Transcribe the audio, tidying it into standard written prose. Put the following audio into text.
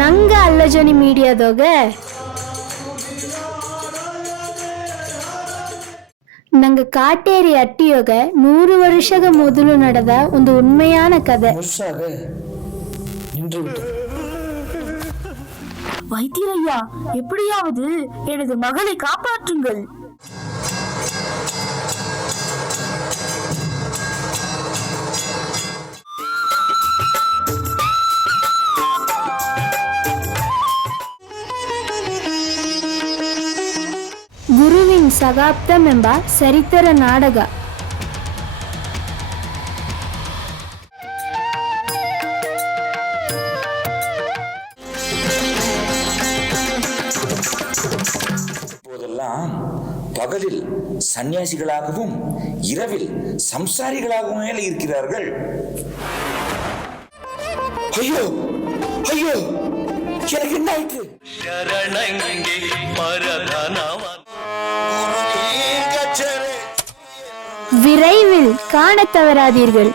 ನಂಗ ಅಲ್ಲಜನಿ ಮೀಡಿಯಾದಾಗ ನಂಗೆ ಕಾಟೇರಿ ಅಟ್ಟಿಯೋಗ 100 ವರ್ಷದ ಮೊದಲು ನಡೆದ ಒಂದು ಉண்மையான கதை. வைத்தியரையா, எப்படியாவது எனது மகளை காப்பாற்றுங்கள். ಗುರುವಿನ ಸಗಾಪ್ತಂ ಎಂಬ ಸರಿತರ ನಾಟಕ. இப்போதெல்லாம் பகலில் சன்னியாசிகளாகவும் இரவில் சம்சாரிகளாகவும் இருக்கிறார்கள். ஐயோ ஐயோ, எனக்கு என்ன ஆயிற்று? விரைவில் காண தவறாதீர்கள்.